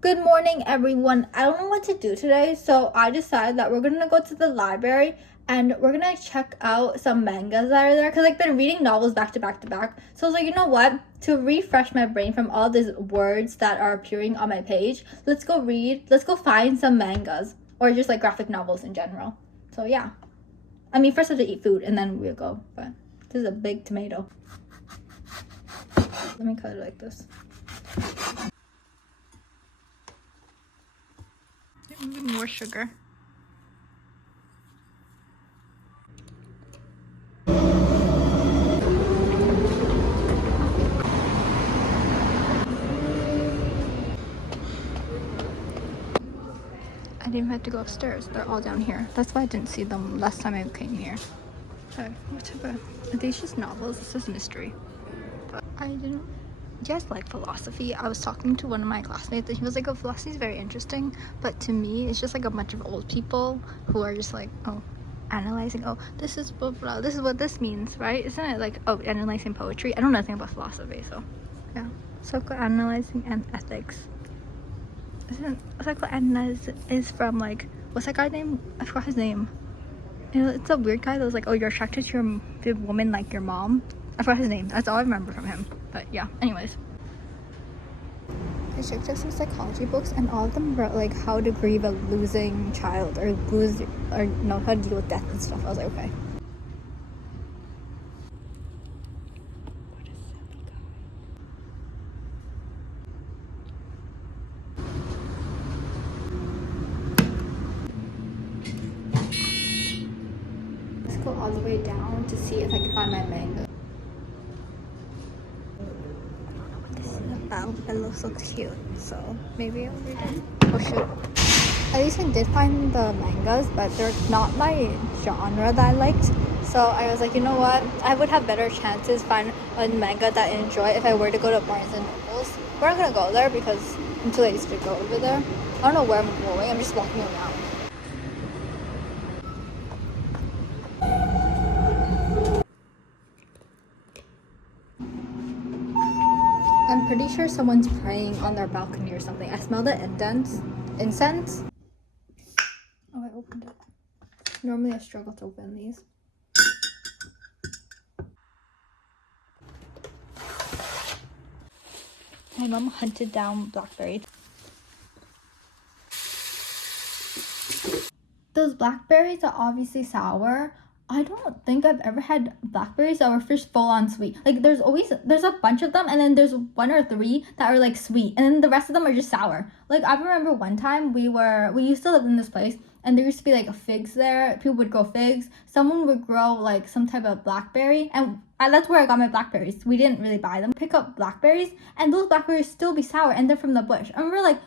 Good morning, everyone. I don't know what to do today, so I decided that we're gonna go to the library and we're gonna check out some mangas that are there because I've been reading novels back to back to back. So I was like, you know what? To refresh my brain from all these words that are appearing on my page, let's go find some mangas or just like graphic novels in general. So yeah. I mean, first I have to eat food and then we'll go. But this is a big tomato. Let me cut it like this. More sugar. I didn't even have to go upstairs. They're all down here. That's why I didn't see them last time I came here. But whatever. Are these just novels? This is mystery. But I didn't. You guys like philosophy? I was talking to one of my classmates and he was like, oh, philosophy is very interesting. But to me, it's just like a bunch of old people who are just like, oh, analyzing, oh, this is blah, blah, this is what this means, right? Isn't it like, oh, analyzing poetry? I don't know nothing about philosophy, so yeah. Psychoanalyzing and ethics. Psychoanalysis is from like, what's that guy name? I forgot his name. You know, it's a weird guy that was like, oh, you're attracted to the woman like your mom. I forgot his name. That's all I remember from him. But yeah, anyways. I checked out some psychology books and all of them were like how to grieve a losing child or know how to deal with death and stuff. I was like, okay. Let's go all the way down to see if I can find my manga. About, but it looks so cute, so maybe I'll read it. Oh shoot. At least I did find the mangas, but they're not my genre that I liked. So I was like, you know what? I would have better chances find a manga that I enjoy if I were to go to Barnes and Nobles. We're not gonna go there because I'm too lazy to go over there. I don't know where I'm going. I'm just walking around. I'm pretty sure someone's praying on their balcony or something. I smell the incense. Oh, I opened it. Normally I struggle to open these. My mom hunted down blackberries. Those blackberries are obviously sour. I don't think I've ever had blackberries that were first full on sweet. Like there's a bunch of them and then there's one or three that are like sweet and then the rest of them are just sour. Like I remember one time we used to live in this place and there used to be like figs there. People would grow figs. Someone would grow like some type of blackberry and that's where I got my blackberries. We didn't really buy them. Pick up blackberries and those blackberries still be sour and they're from the bush. I remember like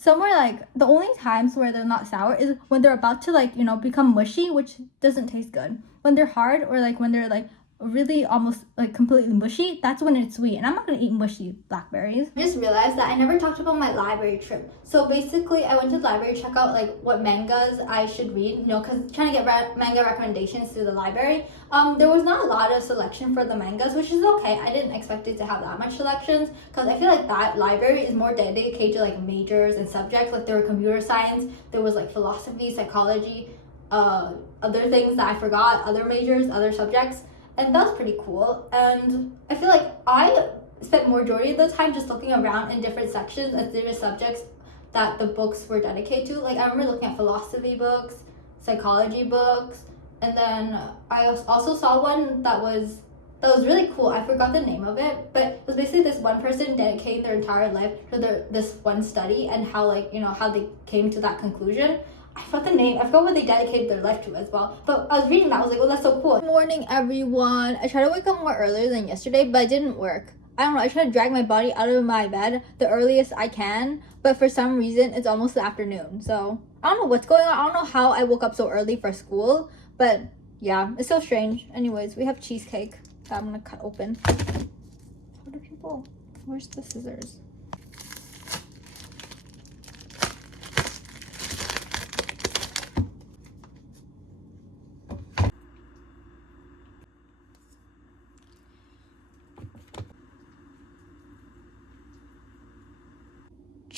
somewhere like the only times where they're not sour is when they're about to like, you know, become mushy, which doesn't taste good. When they're hard or like when they're like really almost like completely mushy, that's when it's sweet. And I'm not gonna eat mushy blackberries. I just realized that I never talked about my library trip. So basically I went to the library to check out like what mangas I should read, you know, because trying to get manga recommendations through the library. There was not a lot of selection for the mangas, which is okay. I didn't expect it to have that much selections because I feel like that library is more dedicated to like majors and subjects. Like there were computer science, there was like philosophy, psychology, other things that I forgot, other majors, other subjects, and that was pretty cool. And I feel like I spent majority of the time just looking around in different sections and different subjects that the books were dedicated to. Like I remember looking at philosophy books, psychology books, and then I also saw one that was really cool. I forgot the name of it, but it was basically this one person dedicating their entire life to this one study and how like, you know, how they came to that conclusion. I forgot the name. I forgot what they dedicated their life to as well. But I was reading that. I was like, oh, that's so cool. Good morning, everyone. I tried to wake up more earlier than yesterday, but it didn't work. I don't know. I try to drag my body out of my bed the earliest I can, but for some reason, it's almost the afternoon. So I don't know what's going on. I don't know how I woke up so early for school, but yeah, it's so strange. Anyways, we have cheesecake that I'm gonna cut open. How do people? Where's the scissors?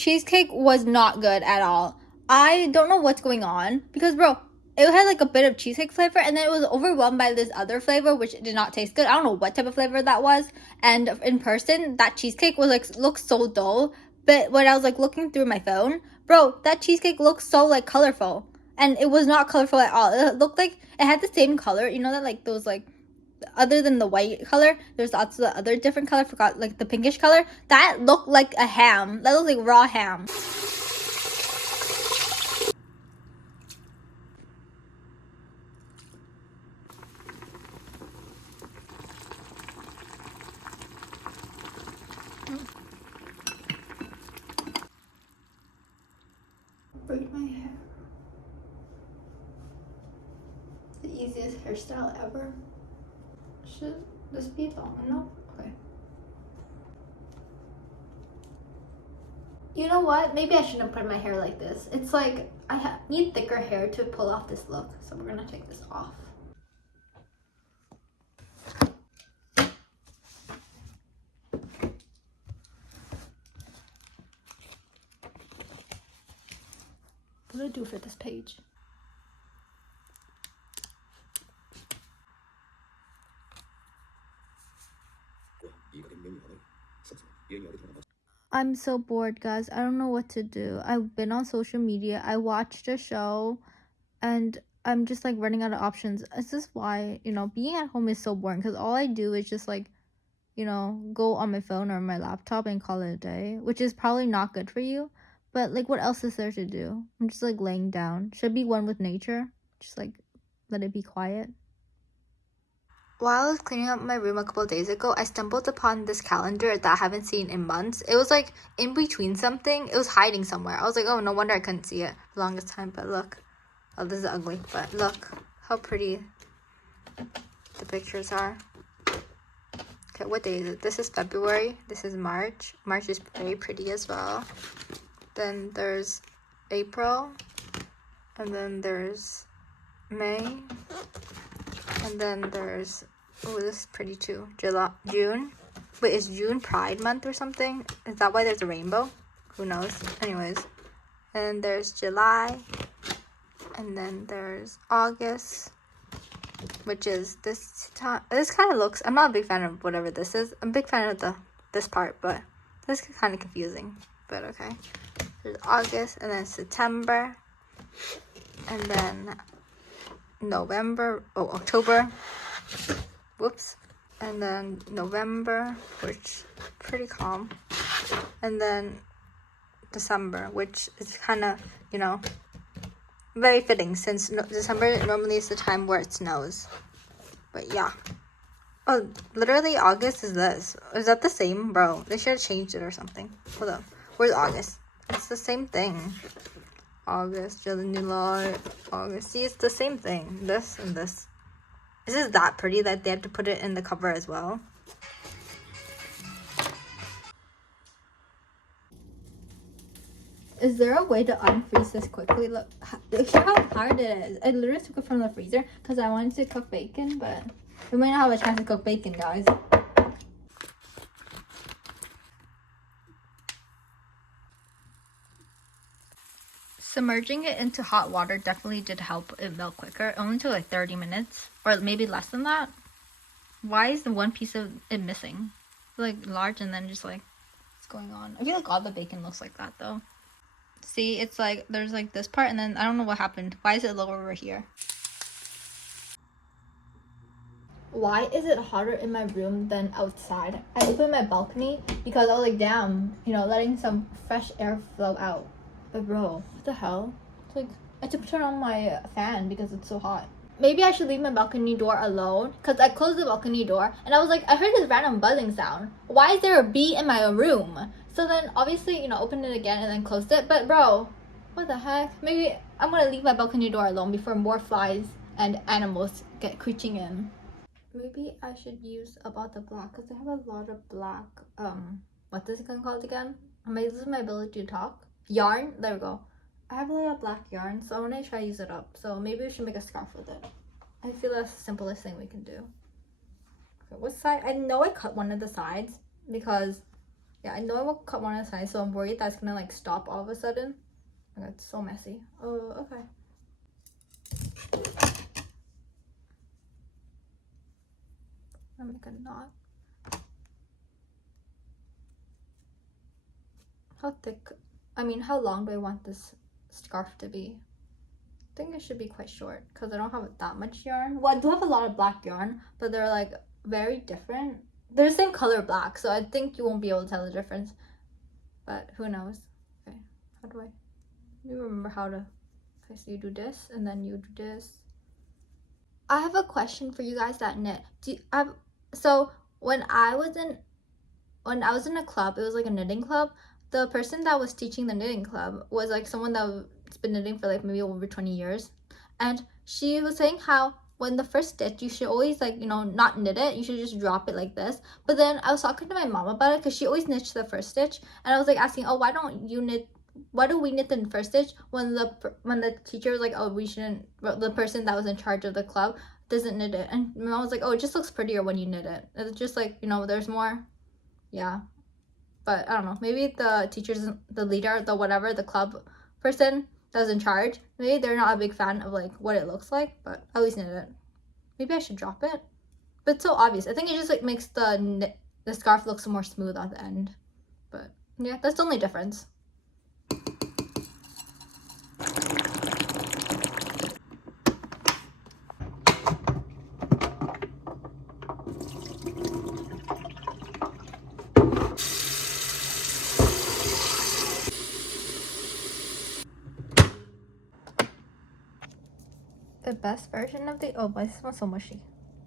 cheesecake was not good at all. I don't know what's going on because, bro, it had like a bit of cheesecake flavor and then it was overwhelmed by this other flavor which did not taste good. I don't know what type of flavor that was. And in person, that cheesecake was like looked so dull. But when I was like looking through my phone, bro, that cheesecake looks so like colorful. And it was not colorful at all. It looked like it had the same color. You know that like those like other than the white color, there's also the other different color. Forgot like the pinkish color. That looked like a ham. That looked like raw ham. Braid my hair. The easiest hairstyle ever. Should this be long enough? Okay. You know what? Maybe I shouldn't put my hair like this. It's like I need thicker hair to pull off this look. So we're gonna take this off. What do I do for this page? I'm so bored, guys. I don't know what to do. I've been on social media. I watched a show and I'm just like running out of options. This is why, being at home is so boring because all I do is just like, go on my phone or my laptop and call it a day, which is probably not good for you. But like, what else is there to do? I'm just like laying down. Should be one with nature. Just like let it be quiet. While I was cleaning up my room a couple of days ago, I stumbled upon this calendar that I haven't seen in months. It was like in between something. It was hiding somewhere. I was like, oh, no wonder I couldn't see it the longest time. But look. Oh, this is ugly. But look how pretty the pictures are. Okay, what day is it? This is February. This is March. March is very pretty as well. Then there's April. And then there's May. And then there's, oh, this is pretty too. June. Wait, is June Pride Month or something? Is that why there's a rainbow? Who knows? Anyways. And there's July. And then there's August. Which is this time. This kind of looks, I'm not a big fan of whatever this is. I'm a big fan of this part, but this is kind of confusing. But okay. There's August and then September. And then October, whoops, and then November, which pretty calm, and then December, which is kind of, very fitting since December normally is the time where it snows. But yeah. Oh, literally August is this. Is that the same? Bro, they should have changed it or something. Hold up. Where's August? It's the same thing. August, July, August. See, it's the same thing. This and this. Is this that pretty that they have to put it in the cover as well? Is there a way to unfreeze this quickly? Look how hard it is. I literally took it from the freezer because I wanted to cook bacon, but we might not have a chance to cook bacon, guys. Submerging it into hot water definitely did help it melt quicker. It only took like 30 minutes or maybe less than that. Why is the one piece of it missing? Like large and then just like what's going on? I feel like all the bacon looks like that though. See, it's like there's like this part and then I don't know what happened. Why is it lower over here? Why is it hotter in my room than outside? I opened my balcony because I was like, damn, letting some fresh air flow out. But bro, what the hell? It's like, I had to turn on my fan because it's so hot. Maybe I should leave my balcony door alone because I closed the balcony door and I was like, I heard this random buzzing sound. Why is there a bee in my room? So then obviously, opened it again and then closed it. But bro, what the heck? Maybe I'm gonna leave my balcony door alone before more flies and animals get creeping in. Maybe I should use about the black because I have a lot of black, what is it called again? Am I losing my ability to talk? Yarn? There we go. I have a lot of black yarn, so I want to try to use it up. So maybe we should make a scarf with it. I feel that's the simplest thing we can do. Okay, what side? I know I cut one of the sides because Yeah, I know I will cut one side, so I'm worried that's gonna like stop all of a sudden. Oh, that's so messy. Oh, okay. I'll make a knot. How thick? I mean, how long do I want this scarf to be? I think it should be quite short because I don't have that much yarn. Well, I do have a lot of black yarn, but they're like very different. They're the same color black, so I think you won't be able to tell the difference. But who knows? Okay, how do you remember how to? Okay, so you do this and then you do this. I have a question for you guys that knit. So when I was in a club, it was like a knitting club. The person that was teaching the knitting club was like someone that's been knitting for like maybe over 20 years. And she was saying how when the first stitch, you should always like, not knit it. You should just drop it like this. But then I was talking to my mom about it because she always knits the first stitch. And I was like asking, oh, why do we knit the first stitch when the teacher was like, oh, we shouldn't, the person that was in charge of the club doesn't knit it. And my mom was like, oh, it just looks prettier when you knit it. It's just like, there's more, yeah. But I don't know, maybe the teachers, the leader, the club person that was in charge, maybe they're not a big fan of like what it looks like, but at least knit it. Maybe I should drop it. But it's so obvious. I think it just like makes the scarf look so more smooth at the end. But yeah, that's the only difference. The best version of this smells so mushy.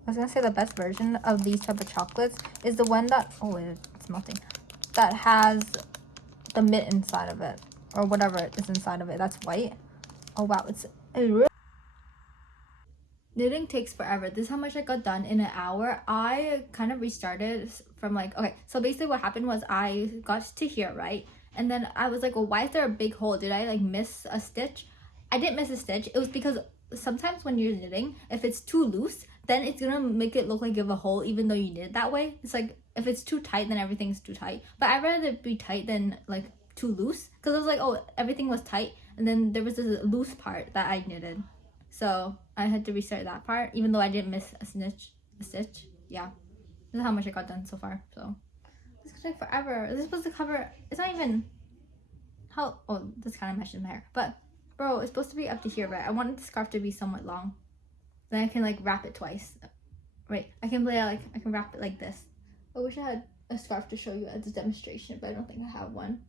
I was gonna say the best version of these type of chocolates is the one that, oh wait, it's melting, that has the mitt inside of it, or whatever is inside of it, that's white. Oh wow, it's really... Knitting takes forever. This is how much I got done in an hour. I kind of restarted from like, okay, so basically what happened was I got to here, right? And then I was like, well, why is there a big hole? Did I like miss a stitch? I didn't miss a stitch. It was because sometimes when you're knitting, if it's too loose, then it's gonna make it look like you have a hole even though you knit it that way. It's like if it's too tight, then everything's too tight. But I'd rather it be tight than like too loose, because I was like, oh, everything was tight and then there was this loose part that I knitted, so I had to restart that part even though I didn't miss a stitch. Yeah, this is how much I got done so far. So this could take forever. This is supposed to cover, it's not even how, oh, this kind of meshes my hair, but bro, it's supposed to be up to here, right? I wanted the scarf to be somewhat long. Then I can like wrap it twice. Right, I can wrap it like this. I wish I had a scarf to show you as a demonstration, but I don't think I have one.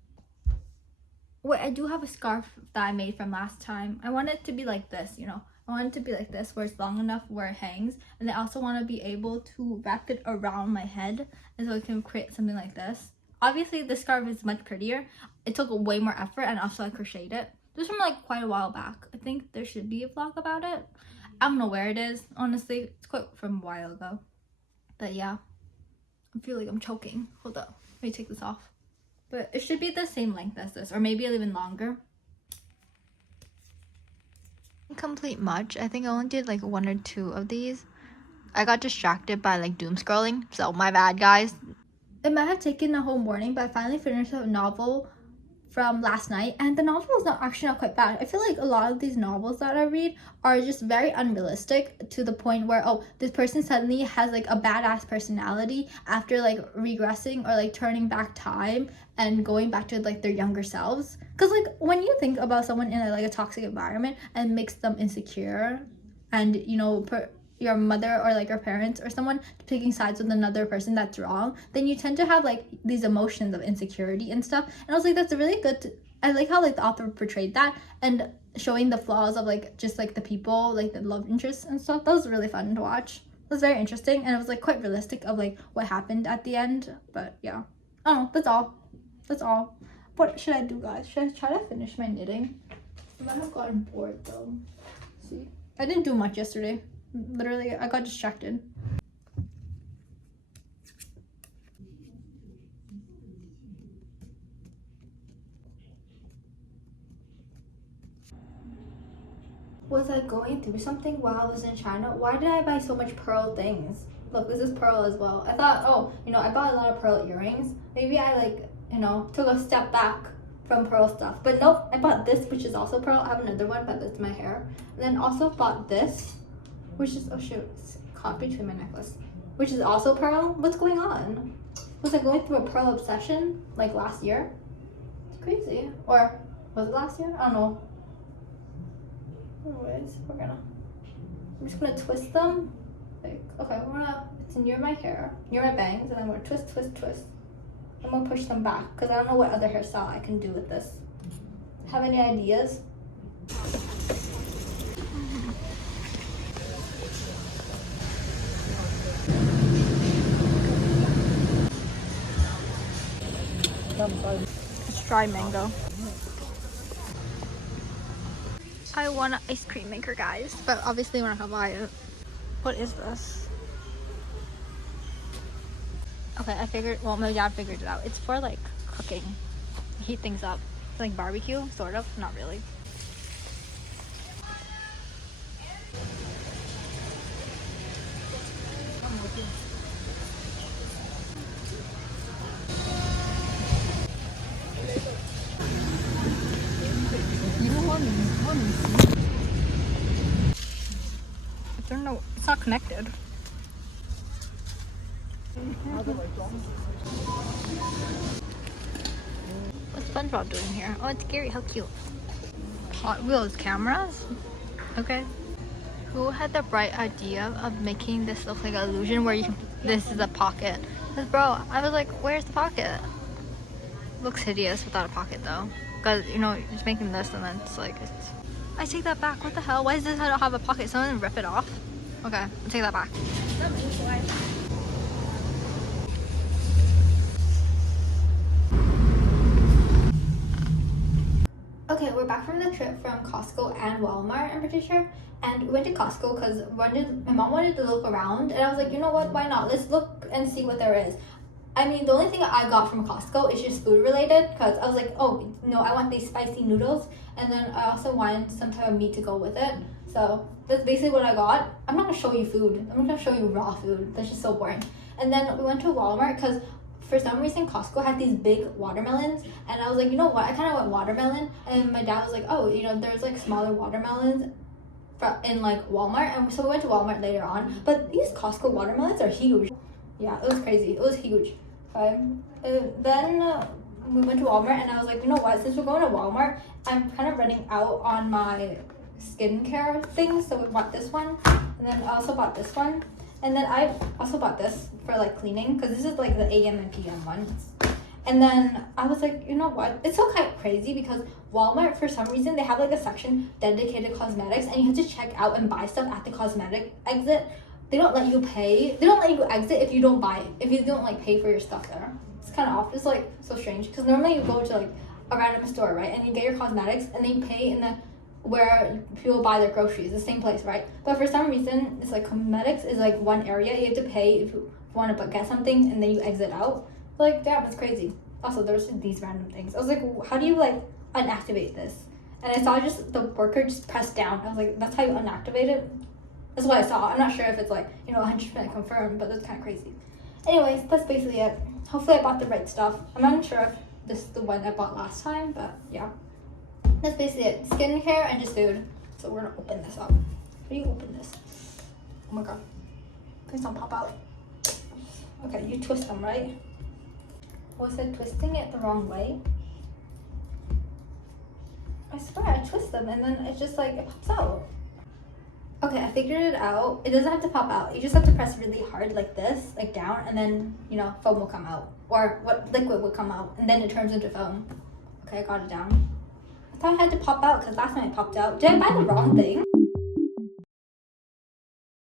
Wait, I do have a scarf that I made from last time. I want it to be like this, I want it to be like this, where it's long enough where it hangs. And I also want to be able to wrap it around my head, and so I can create something like this. Obviously, the scarf is much prettier. It took way more effort, and also I crocheted it. This is from like quite a while back. I think there should be a vlog about it. I don't know where it is, honestly. It's quite from a while ago. But yeah, I feel like I'm choking. Hold up, let me take this off. But it should be the same length as this, or maybe even longer. Complete much. I think I only did like 1 or 2 of these. I got distracted by like doom scrolling, so my bad, guys. It might have taken a whole morning, but I finally finished a novel from last night, and the novel is actually not quite bad. I feel like a lot of these novels that I read are just very unrealistic, to the point where, oh, this person suddenly has like a badass personality after like regressing or like turning back time and going back to like their younger selves. Because like when you think about someone in a toxic environment and makes them insecure, and your mother or like your parents or someone picking sides with another person that's wrong, then you tend to have like these emotions of insecurity and stuff. And I was like, that's really good. I like how like the author portrayed that and showing the flaws of like just like the people, like the love interests and stuff. That was really fun to watch. It was very interesting, and it was like quite realistic of like what happened at the end. But yeah, I don't know, that's all. What should I do, guys? Should I try to finish my knitting? I might have gotten bored though. See, I didn't do much yesterday. Literally, I got distracted. Was I going through something while I was in China? Why did I buy so much pearl things? Look, this is pearl as well. I thought, oh, I bought a lot of pearl earrings. Maybe I like you know, took a step back from pearl stuff. But nope, I bought this, which is also pearl. I have another one, but that's my hair. And then also bought this, which is, oh shoot, it's caught between my necklace, which is also pearl. What's going on? Was I going through a pearl obsession like last year? It's crazy. Or was it last year? I don't know. Anyways, I'm just gonna twist them. Like, okay, it's near my hair, near my bangs, and I'm gonna twist, twist, twist. I'm gonna push them back because I don't know what other hairstyle I can do with this. Have any ideas? Let's try mango. I want an ice cream maker, guys, but obviously we're not gonna buy it. What is this? Okay, I figured, well, my dad figured it out. It's for like cooking, heat things up. It's like barbecue, sort of, not really. I don't know, it's not connected. What's SpongeBob doing here? Oh, it's Gary, how cute. Hot Wheels cameras? Okay. Who had the bright idea of making this look like an illusion where you can, this is a pocket? Because bro, I was like, where's the pocket? Looks hideous without a pocket though. Because, you know, you're just making this and then it's like, I take that back, what the hell? Why does this not have a pocket? Someone rip it off? Okay, I'll take that back. Okay, we're back from the trip from Costco and Walmart, I'm pretty sure. And we went to Costco because my mom wanted to look around. And I was like, you know what, why not? Let's look and see what there is. I mean, the only thing I got from Costco is just food related. Because I was like, oh, no, I want these spicy noodles. And then I also wanted some type of meat to go with it. So that's basically what I got. I'm not going to show you food. I'm going to show you raw food. That's just so boring. And then we went to Walmart because for some reason Costco had these big watermelons, and I was like, you know what, I kind of want watermelon. And my dad was like, oh, you know, there's like smaller watermelons in like Walmart. And so we went to Walmart later on, but these Costco watermelons are huge. Yeah, it was crazy, it was huge. Then we went to Walmart, and I was like, you know what, since we're going to Walmart, I'm kind of running out on my skincare things, so we bought this one. And then I also bought this one. And then I also bought this for like cleaning, because this is like the AM and PM ones. And then I was like, you know what? It's so kind of crazy because Walmart, for some reason, they have like a section dedicated to cosmetics, and you have to check out and buy stuff at the cosmetic exit. They don't let you pay. They don't let you exit if you don't buy it, if you don't like pay for your stuff there. It's kind of off. It's like so strange because normally you go to like a random store, right? And you get your cosmetics and then you pay in the where people buy their groceries, the same place, right? But for some reason, it's like cosmetics is like one area you have to pay if you want to get something, and then you exit out. Like, damn, it's crazy. Also, there's these random things. I was like, how do you like unactivate this? And I saw just the worker just press down. I was like, that's how you unactivate it? That's what I saw. I'm not sure if it's like, you know, 100% confirmed, but that's kind of crazy. Anyways, that's basically it. Hopefully I bought the right stuff. I'm not sure if this is the one I bought last time, but yeah. That's basically it. Skincare and just food. So we're gonna open this up. How do you open this? Oh my god. Please don't pop out. Okay, you twist them, right? Was I twisting it the wrong way? I swear I twist them and then it's just like, it pops out. Okay, I figured it out. It doesn't have to pop out. You just have to press really hard like this, like down, and then, you know, foam will come out. Or what liquid will come out, and then it turns into foam. Okay, I got it down. I thought I had to pop out because last time it popped out. Did I buy the wrong thing?